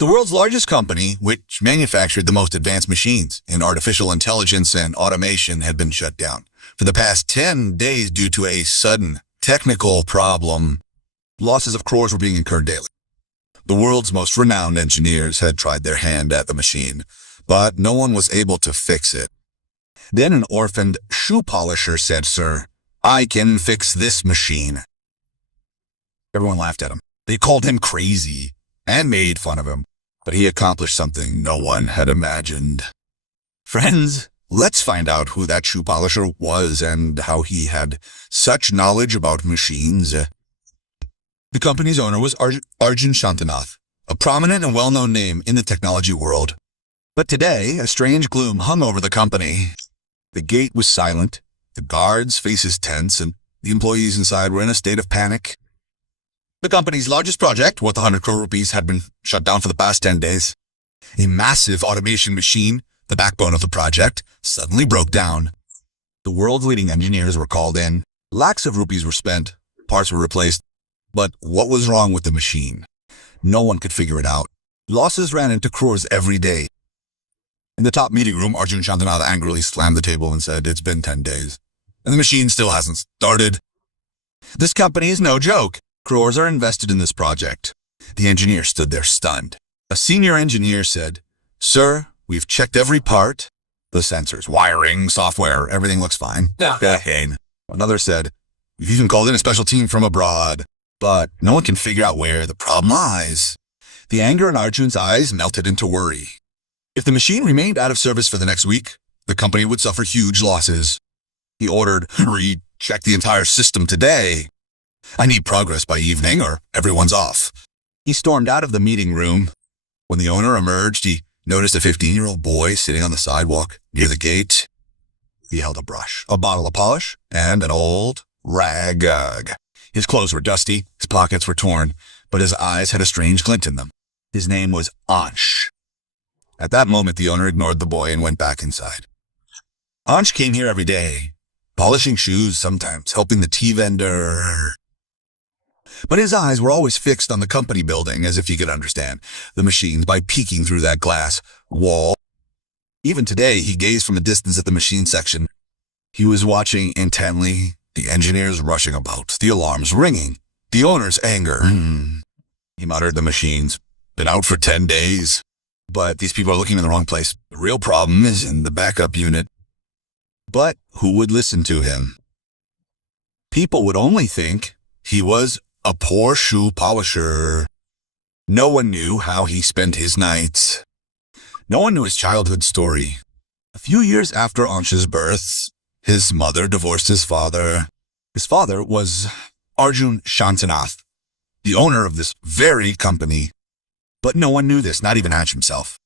The world's largest company, which manufactured the most advanced machines in artificial intelligence and automation, had been shut down for the past 10 days due to a sudden technical problem. Losses of crores were being incurred daily. The world's most renowned engineers had tried their hand at the machine, but no one was able to fix it. Then an orphaned shoe polisher said, "Sir, I can fix this machine." Everyone laughed at him. They called him crazy and made fun of him, but he accomplished something no one had imagined. Friends, let's find out who that shoe polisher was and how he had such knowledge about machines. The company's owner was Arjun Shantanath, a prominent and well-known name in the technology world. But today, a strange gloom hung over the company. The gate was silent, the guards' faces tense, and the employees inside were in a state of panic. The company's largest project, worth 100 crore rupees, had been shut down for the past 10 days. A massive automation machine, the backbone of the project, suddenly broke down. The world's leading engineers were called in. Lakhs of rupees were spent. Parts were replaced. But what was wrong with the machine? No one could figure it out. Losses ran into crores every day. In the top meeting room, Arjun Shantanath angrily slammed the table and said, "It's been 10 days, and the machine still hasn't started. This company is no joke. Crores are invested in this project." The engineer stood there stunned. A senior engineer said, "Sir, we've checked every part. The sensors, wiring, software, everything looks fine." Another said, "We've even called in a special team from abroad, but no one can figure out where the problem lies." The anger in Arjun's eyes melted into worry. If the machine remained out of service for the next week, the company would suffer huge losses. He ordered, "Recheck the entire system today. I need progress by evening or everyone's off." He stormed out of the meeting room. When the owner emerged, he noticed a 15-year-old boy sitting on the sidewalk near the gate. He held a brush, a bottle of polish, and an old rag. His clothes were dusty, his pockets were torn, but his eyes had a strange glint in them. His name was Ansh. At that moment, the owner ignored the boy and went back inside. Ansh came here every day, polishing shoes, sometimes helping the tea vendor. But his eyes were always fixed on the company building, as if he could understand the machines by peeking through that glass wall. Even today, he gazed from a distance at the machine section. He was watching intently, the engineers rushing about, the alarms ringing, the owner's anger. He muttered, "The machine's been out for 10 days. But these people are looking in the wrong place. The real problem is in the backup unit." But who would listen to him? People would only think he was a poor shoe polisher. No one knew how he spent his nights. No one knew his childhood story. A few years after Ansh's birth, his mother divorced his father. His father was Arjun Shantanath, the owner of this very company. But no one knew this, not even Ansh himself.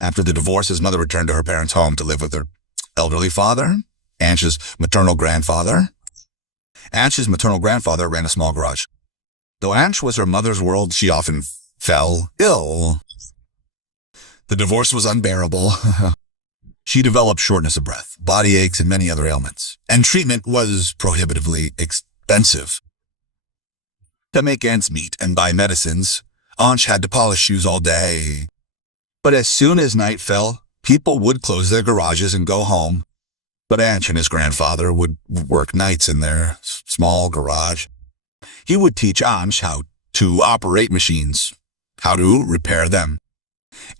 After the divorce, his mother returned to her parents' home to live with her elderly father, Ansh's maternal grandfather. Ansh's maternal grandfather ran a small garage. Though Ansh was her mother's world, she often fell ill. The divorce was unbearable. She developed shortness of breath, body aches, and many other ailments, and treatment was prohibitively expensive. To make ends meet and buy medicines, Ansh had to polish shoes all day. But as soon as night fell, people would close their garages and go home. But Ansh and his grandfather would work nights in their small garage. He would teach Ansh how to operate machines, how to repair them.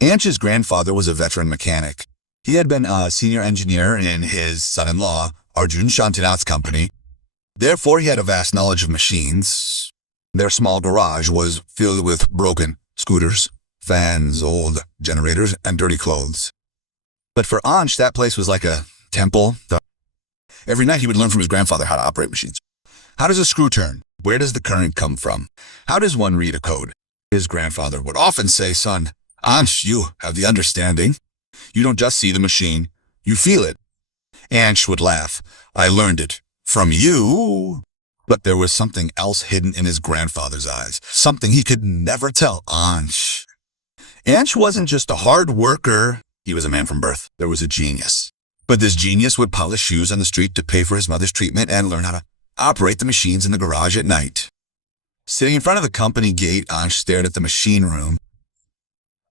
Ansh's grandfather was a veteran mechanic. He had been a senior engineer in his son-in-law, Arjun Shantanath's company. Therefore, he had a vast knowledge of machines. Their small garage was filled with broken scooters, fans, old generators, and dirty clothes. But for Ansh, that place was like a temple. Every night he would learn from his grandfather how to operate machines. How does a screw turn? Where does the current come from? How does one read a code? His grandfather would often say, "Son, Ansh, you have the understanding. You don't just see the machine, you feel it." Ansh would laugh. "I learned it from you." But there was something else hidden in his grandfather's eyes, something he could never tell Ansh. Ansh wasn't just a hard worker. He was a man from birth. There was a genius. But this genius would polish shoes on the street to pay for his mother's treatment and learn how to operate the machines in the garage at night. Sitting in front of the company gate, Ansh stared at the machine room.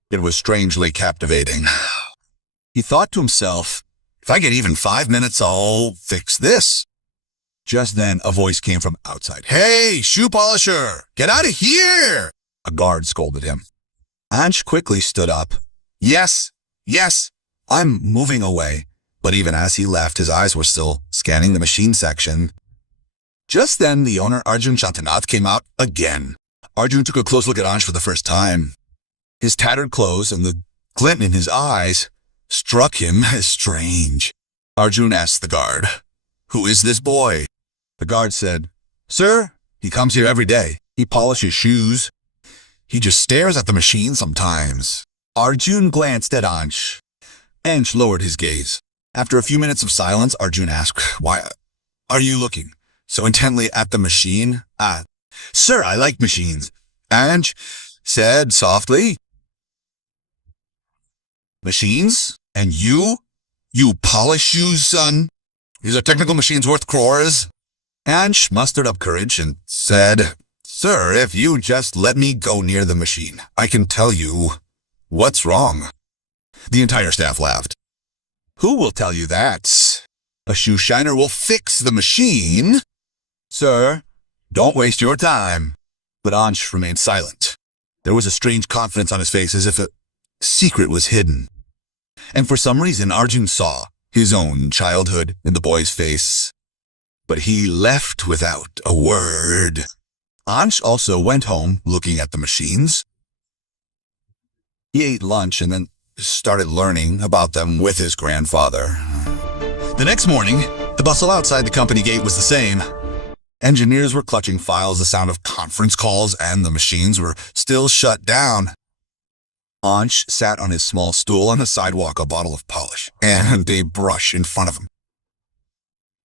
It was strangely captivating. He thought to himself, if I get even 5 minutes, I'll fix this. Just then, a voice came from outside. Hey, shoe polisher, get out of here! A guard scolded him. Ansh quickly stood up. Yes, I'm moving away. But even as he left, his eyes were still scanning the machine section. Just then, the owner, Arjun Shantanath, came out again. Arjun took a close look at Ansh for the first time. His tattered clothes and the glint in his eyes struck him as strange. Arjun asked the guard, Who is this boy? The guard said, Sir, he comes here every day. He polishes shoes. He just stares at the machine sometimes. Arjun glanced at Ansh. Ansh lowered his gaze. After a few minutes of silence, Arjun asked, Why are you looking so intently at the machine? Sir, I like machines. Ansh said softly. Machines? And you? You polish shoes, son? These are technical machines worth crores. Ansh mustered up courage and said, Sir, if you just let me go near the machine, I can tell you what's wrong. The entire staff laughed. Who will tell you that? A shoe shiner will fix the machine. Sir, don't waste your time. But Ansh remained silent. There was a strange confidence on his face, as if a secret was hidden. And for some reason, Arjun saw his own childhood in the boy's face. But he left without a word. Ansh also went home looking at the machines. He ate lunch and then started learning about them with his grandfather. The next morning, the bustle outside the company gate was the same. Engineers were clutching files, the sound of conference calls, and the machines were still shut down. Ansh sat on his small stool on the sidewalk, a bottle of polish and a brush in front of him.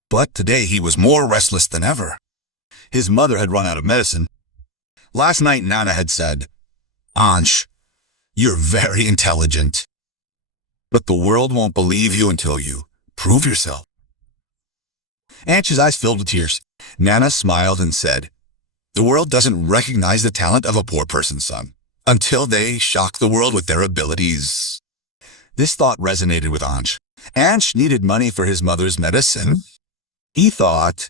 But today he was more restless than ever. His mother had run out of medicine. Last night, Nana had said, Ansh, you're very intelligent, but the world won't believe you until you prove yourself. Ansh's eyes filled with tears. Nana smiled and said, The world doesn't recognize the talent of a poor person's son until they shock the world with their abilities. This thought resonated with Ansh. Ansh needed money for his mother's medicine. He thought,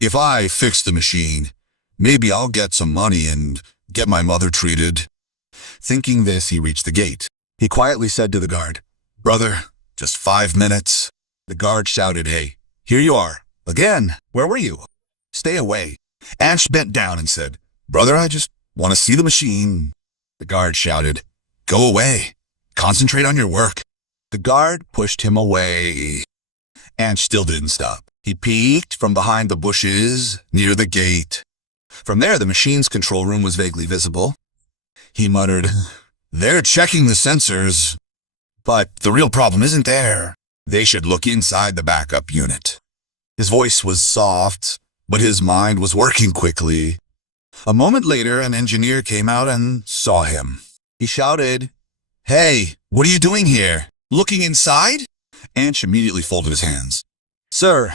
if I fix the machine, maybe I'll get some money and get my mother treated. Thinking this, he reached the gate. He quietly said to the guard, Brother, just 5 minutes. The guard shouted, Hey, here you are. Again, where were you? Stay away. Ansh bent down and said, Brother, I just want to see the machine. The guard shouted, Go away. Concentrate on your work. The guard pushed him away. Ansh still didn't stop. He peeked from behind the bushes near the gate. From there, the machine's control room was vaguely visible. He muttered, They're checking the sensors. But the real problem isn't there. They should look inside the backup unit. His voice was soft, but his mind was working quickly. A moment later, an engineer came out and saw him. He shouted, Hey, what are you doing here? Looking inside? Ansh immediately folded his hands. Sir,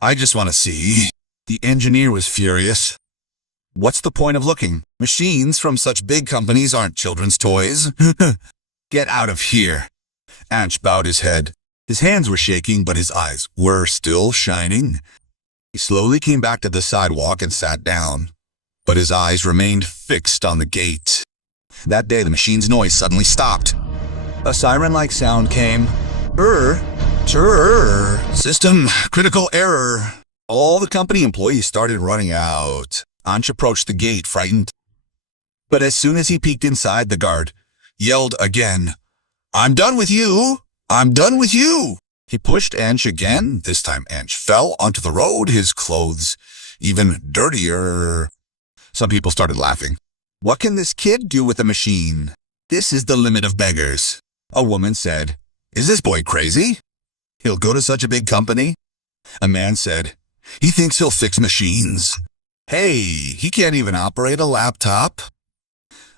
I just want to see. The engineer was furious. What's the point of looking? Machines from such big companies aren't children's toys. Get out of here. Ansh bowed his head. His hands were shaking, but his eyes were still shining. He slowly came back to the sidewalk and sat down, but his eyes remained fixed on the gate. That day, the machine's noise suddenly stopped. A siren-like sound came. System critical error. All the company employees started running out. Ansh approached the gate, frightened. But as soon as he peeked inside, the guard yelled again, I'm done with you! I'm done with you! He pushed Ansh again. This time Ansh fell onto the road, his clothes even dirtier. Some people started laughing. What can this kid do with a machine? This is the limit of beggars. A woman said, Is this boy crazy? He'll go to such a big company? A man said, He thinks he'll fix machines. Hey, he can't even operate a laptop.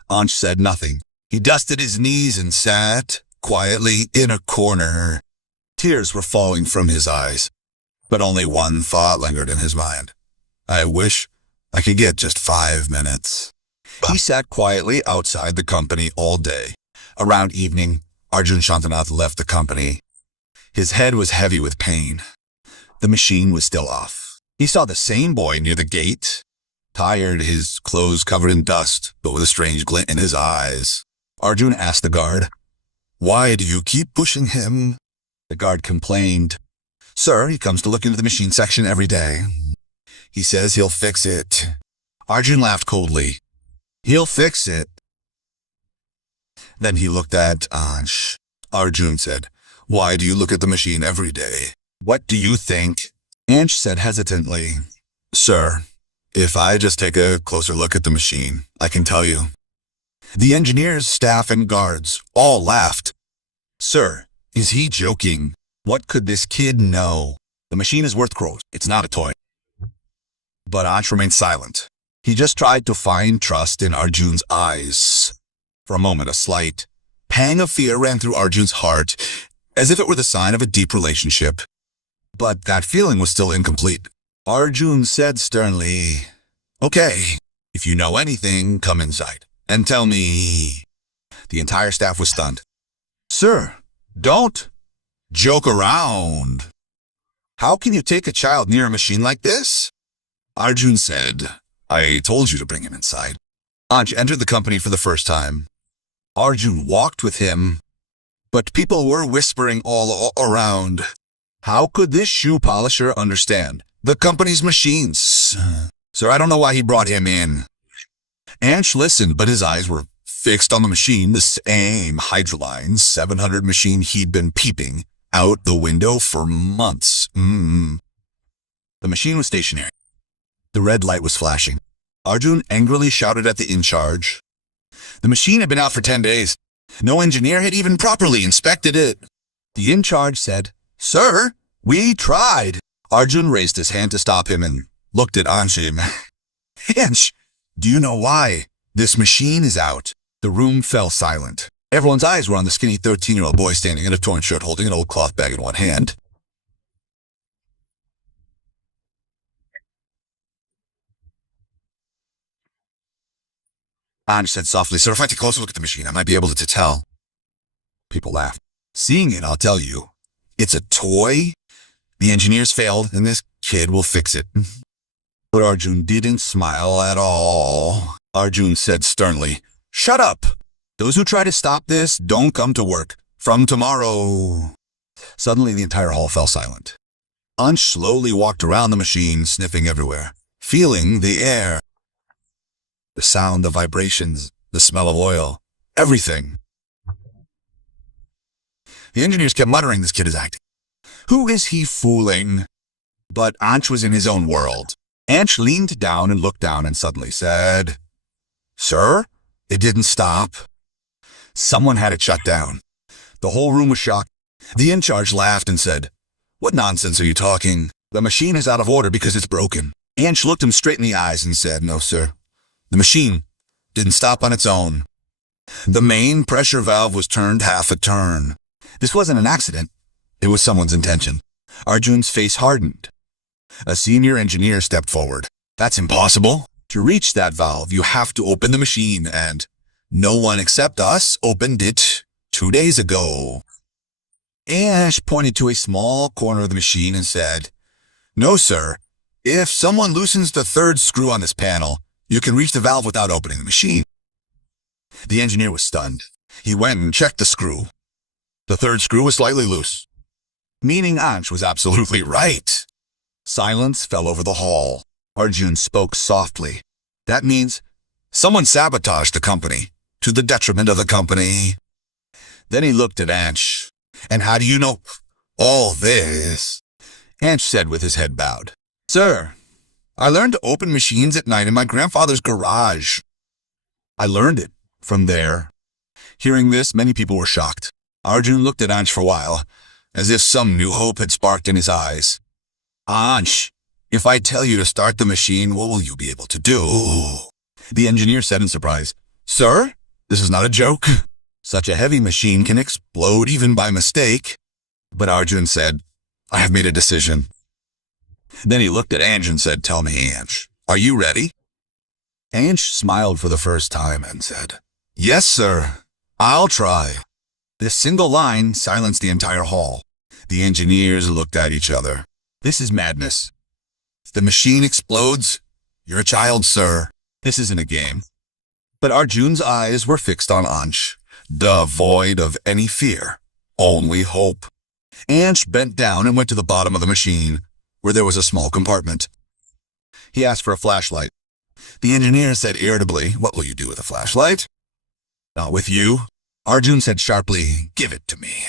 Ansh said nothing. He dusted his knees and sat quietly in a corner. Tears were falling from his eyes, but only one thought lingered in his mind. I wish I could get just 5 minutes. He sat quietly outside the company all day. Around evening, Arjun Shantanath left the company. His head was heavy with pain. The machine was still off. He saw the same boy near the gate, tired, his clothes covered in dust, but with a strange glint in his eyes. Arjun asked the guard, "Why do you keep pushing him?" The guard complained, "Sir, he comes to look into the machine section every day. He says he'll fix it." Arjun laughed coldly. "He'll fix it." Then he looked at Ansh. Arjun said, "Why do you look at the machine every day? What do you think?" Ansh said hesitantly, "Sir, if I just take a closer look at the machine, I can tell you." The engineers, staff, and guards all laughed. "Sir, is he joking? What could this kid know? The machine is worth crores. It's not a toy." But Ansh remained silent. He just tried to find trust in Arjun's eyes. For a moment, a slight pang of fear ran through Arjun's heart, as if it were the sign of a deep relationship. But that feeling was still incomplete. Arjun said sternly, "Okay, if you know anything, come inside and tell me." The entire staff was stunned. "Sir, don't joke around. How can you take a child near a machine like this?" Arjun said, "I told you to bring him inside." Ansh entered the company for the first time. Arjun walked with him, but people were whispering all around. How could this shoe polisher understand the company's machines? "Sir, I don't know why he brought him in." Ansh listened, but his eyes were fixed on the machine, the same Hydroline 700 machine he'd been peeping out the window for months. The machine was stationary. The red light was flashing. Arjun angrily shouted at the in-charge. The machine had been out for 10 days. No engineer had even properly inspected it. The in-charge said, "Sir, we tried." Arjun raised his hand to stop him and looked at Ansh. "Ansh, do you know why this machine is out?" The room fell silent. Everyone's eyes were on the skinny 13-year-old boy standing in a torn shirt holding an old cloth bag in one hand. Ansh said softly, "Sir, if I take a closer look at the machine, I might be able to tell." People laughed. "Seeing it, I'll tell you. It's a toy. The engineers failed, and this kid will fix it." But Arjun didn't smile at all. Arjun said sternly, "Shut up. Those who try to stop this don't come to work from tomorrow." Suddenly, the entire hall fell silent. Ansh slowly walked around the machine, sniffing everywhere, feeling the air. The sound, the vibrations, the smell of oil, everything. The engineers kept muttering, "This kid is acting. Who is he fooling?" But Ansh was in his own world. Ansh leaned down and looked down and suddenly said, "Sir, it didn't stop." Someone had it shut down. The whole room was shocked. The in-charge laughed and said, "What nonsense are you talking? The machine is out of order because it's broken." Ansh looked him straight in the eyes and said, "No, sir. The machine didn't stop on its own. The main pressure valve was turned half a turn. This wasn't an accident. It was someone's intention." Arjun's face hardened. A senior engineer stepped forward. "That's impossible. To reach that valve, you have to open the machine, and no one except us opened it 2 days ago." Ansh pointed to a small corner of the machine and said, "No, sir. If someone loosens the third screw on this panel, you can reach the valve without opening the machine." The engineer was stunned. He went and checked the screw. The third screw was slightly loose, meaning Ansh was absolutely right. Silence fell over the hall. Arjun spoke softly. "That means someone sabotaged the company, to the detriment of the company." Then he looked at Ansh. "And how do you know all this?" Ansh said with his head bowed, "Sir, I learned to open machines at night in my grandfather's garage. I learned it from there." Hearing this, many people were shocked. Arjun looked at Ansh for a while, as if some new hope had sparked in his eyes. "Ansh, if I tell you to start the machine, what will you be able to do?" The engineer said in surprise, "Sir, this is not a joke. Such a heavy machine can explode even by mistake." But Arjun said, "I have made a decision." Then he looked at Ansh and said, "Tell me, Ansh, are you ready?" Ansh smiled for the first time and said, "Yes, sir. I'll try." This single line silenced the entire hall. The engineers looked at each other. This is madness. If the machine explodes, you're a child, sir. This isn't a game. But Arjun's eyes were fixed on Ansh, devoid of any fear, only hope. Ansh bent down and went to the bottom of the machine, where there was a small compartment. He asked for a flashlight. The engineer said irritably, "What will you do with a flashlight?" "Not with you." Arjun said sharply, "Give it to me."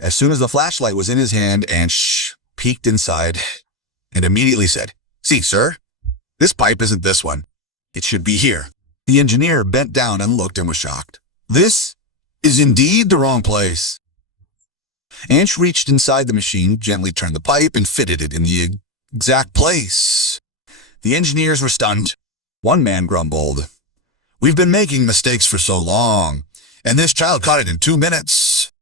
As soon as the flashlight was in his hand, Ansh peeked inside and immediately said, "See, sir, this pipe isn't this one. It should be here." The engineer bent down and looked and was shocked. "This is indeed the wrong place." Ansh reached inside the machine, gently turned the pipe, and fitted it in the exact place. The engineers were stunned. One man grumbled, "We've been making mistakes for so long, and this child caught it in 2 minutes."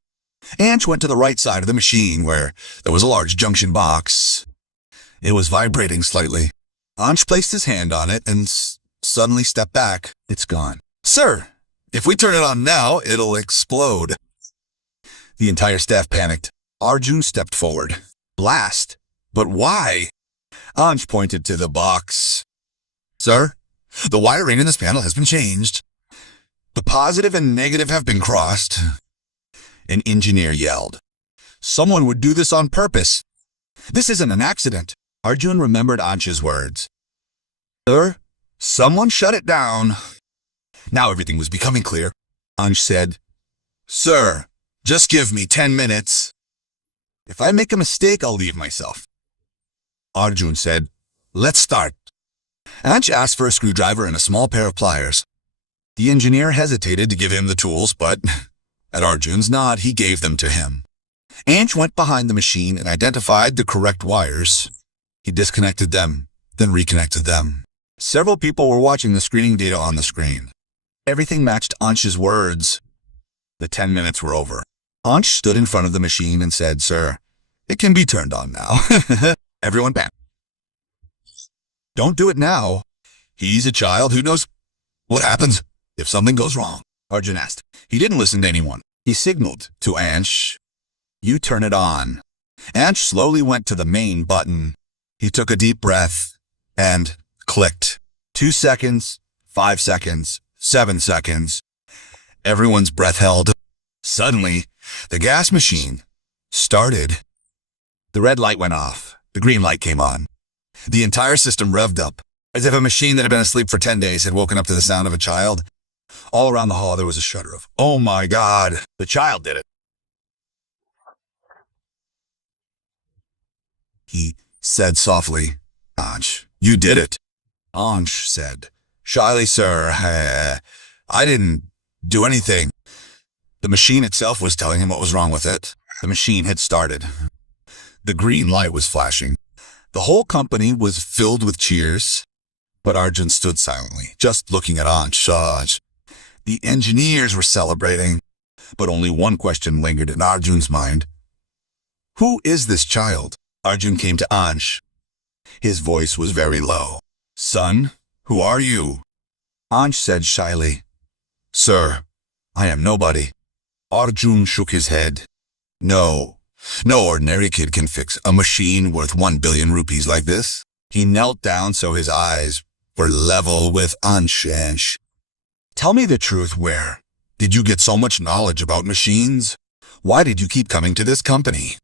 Ansh went to the right side of the machine, where there was a large junction box. It was vibrating slightly. Ansh placed his hand on it and suddenly stepped back. "It's gone." "Sir, if we turn it on now, it'll explode." The entire staff panicked. Arjun stepped forward. "Blast? But why?" Ansh pointed to the box. "Sir, the wiring in this panel has been changed. The positive and negative have been crossed." An engineer yelled, "Someone would do this on purpose. This isn't an accident." Arjun remembered Ansh's words. "Sir, someone shut it down." Now everything was becoming clear. Ansh said, "Sir, just give me 10 minutes. If I make a mistake, I'll leave myself." Arjun said, "Let's start." Ansh asked for a screwdriver and a small pair of pliers. The engineer hesitated to give him the tools, but at Arjun's nod, he gave them to him. Ansh went behind the machine and identified the correct wires. He disconnected them, then reconnected them. Several people were watching the screening data on the screen. Everything matched Ansh's words. The 10 minutes were over. Ansh stood in front of the machine and said, "Sir, it can be turned on now." Everyone bam. "Don't do it now. He's a child who knows what happens if something goes wrong," Arjun asked. He didn't listen to anyone. He signaled to Ansh, "You turn it on." Ansh slowly went to the main button. He took a deep breath and clicked. 2 seconds, 5 seconds, 7 seconds. Everyone's breath held. Suddenly, the gas machine started. The red light went off. The green light came on. The entire system revved up, as if a machine that had been asleep for 10 days had woken up to the sound of a child. All around the hall there was a shudder of, "Oh my God, the child did it." He said softly, "Ansh, you did it." Ansh said, "Shyly, sir, I didn't do anything." The machine itself was telling him what was wrong with it. The machine had started. The green light was flashing. The whole company was filled with cheers, but Arjun stood silently, just looking at Ansh. The engineers were celebrating, but only one question lingered in Arjun's mind. "Who is this child?" Arjun came to Ansh. His voice was very low. "Son, who are you?" Ansh said shyly, "Sir, I am nobody." Arjun shook his head. No ordinary kid can fix a machine worth 1 billion rupees like this." He knelt down so his eyes were level with Ansh. "Tell me the truth, where did you get so much knowledge about machines? Why did you keep coming to this company?"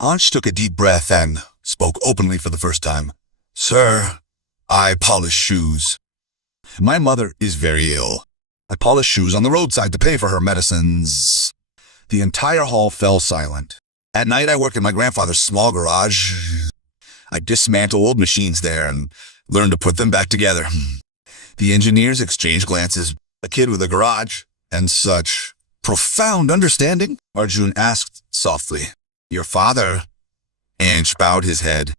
Ansh took a deep breath and spoke openly for the first time. "Sir, I polish shoes. My mother is very ill. I polish shoes on the roadside to pay for her medicines." The entire hall fell silent. "At night, I work in my grandfather's small garage. I dismantle old machines there and learn to put them back together." The engineers exchanged glances. "A kid with a garage and such profound understanding?" Arjun asked softly. "Your father?" Ansh bowed his head.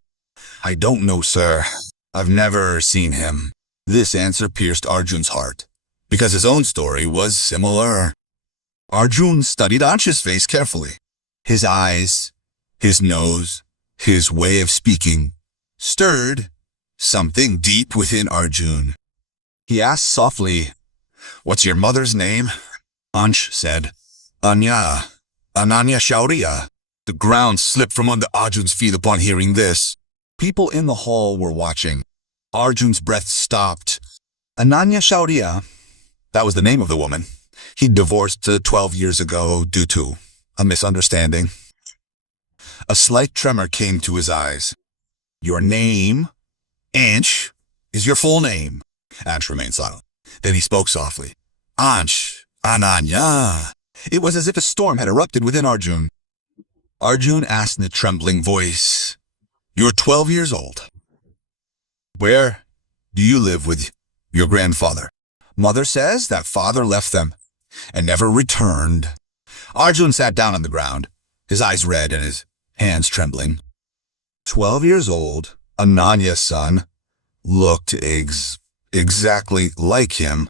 "I don't know, sir. I've never seen him." This answer pierced Arjun's heart, because his own story was similar. Arjun studied Ansh's face carefully. His eyes, his nose, his way of speaking stirred something deep within Arjun. He asked softly, "What's your mother's name?" Ansh said, "Anya. Ananya Shaurya." The ground slipped from under Arjun's feet upon hearing this. People in the hall were watching. Arjun's breath stopped. Ananya Shaurya, that was the name of the woman. He'd divorced 12 years ago due to a misunderstanding. A slight tremor came to his eyes. "Your name, Ansh, is your full name." Ansh remained silent. Then he spoke softly. "Ansh, Ananya." It was as if a storm had erupted within Arjun. Arjun asked in a trembling voice, "You're 12 years old. Where do you live with your grandfather?" "Mother says that father left them and never returned." Arjun sat down on the ground, his eyes red and his hands trembling. 12 years old, Ananya's son, looked exactly like him.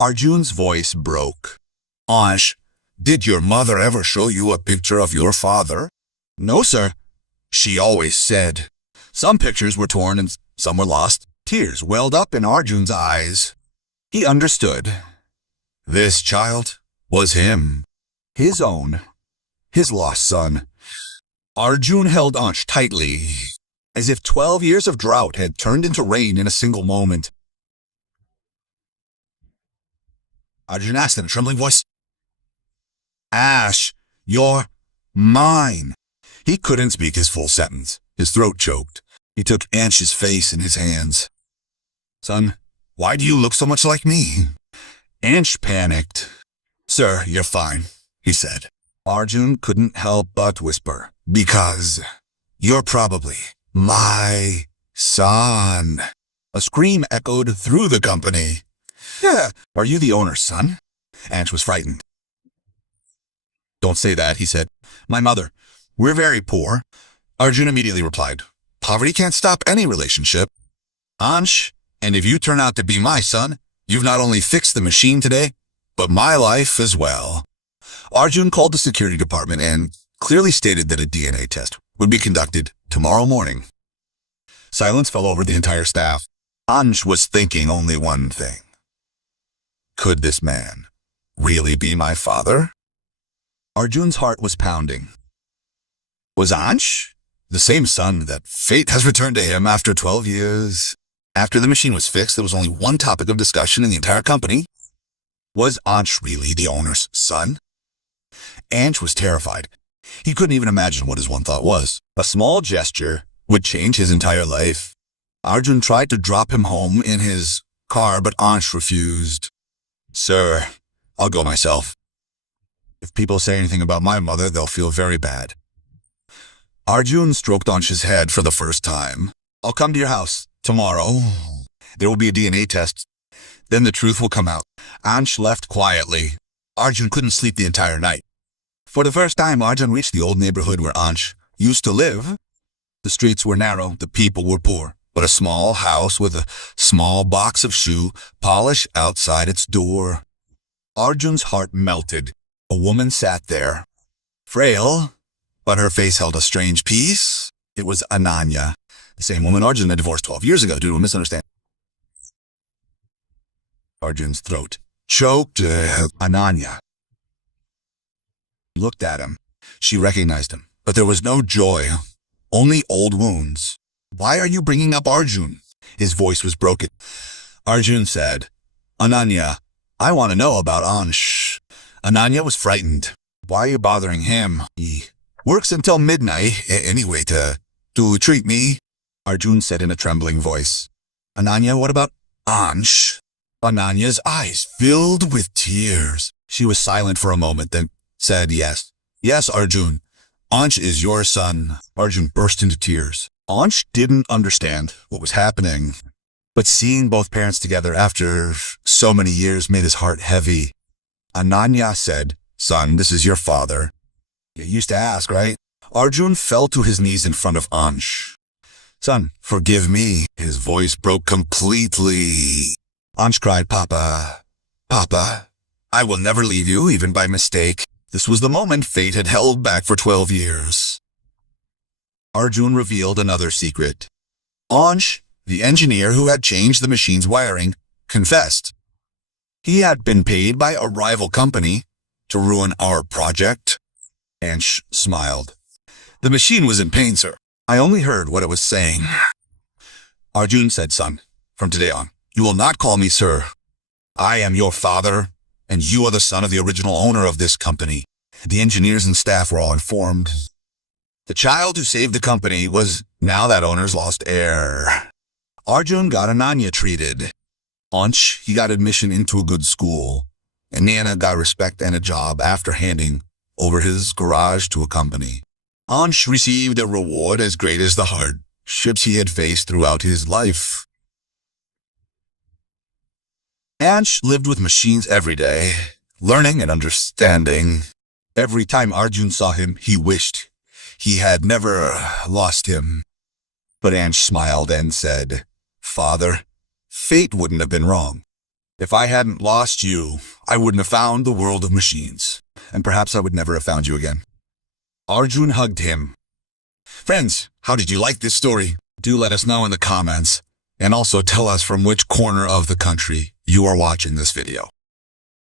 Arjun's voice broke. "Ansh, did your mother ever show you a picture of your father?" "No, sir. She always said." Some pictures were torn and some were lost. Tears welled up in Arjun's eyes. He understood. This child was him. His own. His lost son. Arjun held Ansh tightly, as if 12 years of drought had turned into rain in a single moment. Arjun asked in a trembling voice, "Ash, you're mine." He couldn't speak his full sentence. His throat choked. He took Ansh's face in his hands. "Son, why do you look so much like me?" Ansh panicked. "Sir, you're fine," he said. Arjun couldn't help but whisper, "Because you're probably my son." A scream echoed through the company. "Yeah, are you the owner's son?" Ansh was frightened. "Don't say that," he said. "My mother. We're very poor." Arjun immediately replied, "Poverty can't stop any relationship. Ansh, and if you turn out to be my son, you've not only fixed the machine today, but my life as well." Arjun called the security department and clearly stated that a DNA test would be conducted tomorrow morning. Silence fell over the entire staff. Ansh was thinking only one thing. Could this man really be my father? Arjun's heart was pounding. Was Ansh the same son that fate has returned to him after 12 years? After the machine was fixed, there was only one topic of discussion in the entire company. Was Ansh really the owner's son? Ansh was terrified. He couldn't even imagine what his one thought was. A small gesture would change his entire life. Arjun tried to drop him home in his car, but Ansh refused. "Sir, I'll go myself. If people say anything about my mother, they'll feel very bad." Arjun stroked Ansh's head for the first time. "I'll come to your house tomorrow. There will be a DNA test. Then the truth will come out." Ansh left quietly. Arjun couldn't sleep the entire night. For the first time, Arjun reached the old neighborhood where Ansh used to live. The streets were narrow, the people were poor, but a small house with a small box of shoe polish outside its door. Arjun's heart melted. A woman sat there, frail, but her face held a strange peace. It was Ananya, the same woman Arjun had divorced 12 years ago due to a misunderstanding. Arjun's throat choked. Ananya looked at him. She recognized him, but there was no joy, only old wounds. "Why are you bringing up Arjun?" His voice was broken. Arjun said, "Ananya, I want to know about Ansh." Ananya was frightened. "Why are you bothering him? He works until midnight anyway to treat me," Arjun said in a trembling voice. "Ananya, what about Ansh?" Ananya's eyes filled with tears. She was silent for a moment, then said, "Yes. Yes, Arjun. Ansh is your son." Arjun burst into tears. Ansh didn't understand what was happening, but seeing both parents together after so many years made his heart heavy. Ananya said, "Son, this is your father. You used to ask, right?" Arjun fell to his knees in front of Ansh. "Son, forgive me." His voice broke completely. Ansh cried, "Papa, Papa, I will never leave you, even by mistake." This was the moment fate had held back for 12 years. Arjun revealed another secret. Ansh, the engineer who had changed the machine's wiring, confessed he had been paid by a rival company to ruin our project. Ansh smiled. The machine was in pain, sir. I only heard what it was saying. Arjun said, son, from today on, you will not call me sir. I am your father, and you are the son of the original owner of this company. The engineers and staff were all informed. The child who saved the company was now that owner's lost heir. Arjun got Ananya treated. Ansh, he got admission into a good school, and Nana got respect and a job after handing over his garage to a company. Ansh received a reward as great as the hardships he had faced throughout his life. Ansh lived with machines every day, learning and understanding. Every time Arjun saw him, he wished he had never lost him. But Ansh smiled and said, Father, fate wouldn't have been wrong. If I hadn't lost you, I wouldn't have found the world of machines, and perhaps I would never have found you again. Arjun hugged him. Friends, how did you like this story? Do let us know in the comments, and also tell us from which corner of the country you are watching this video.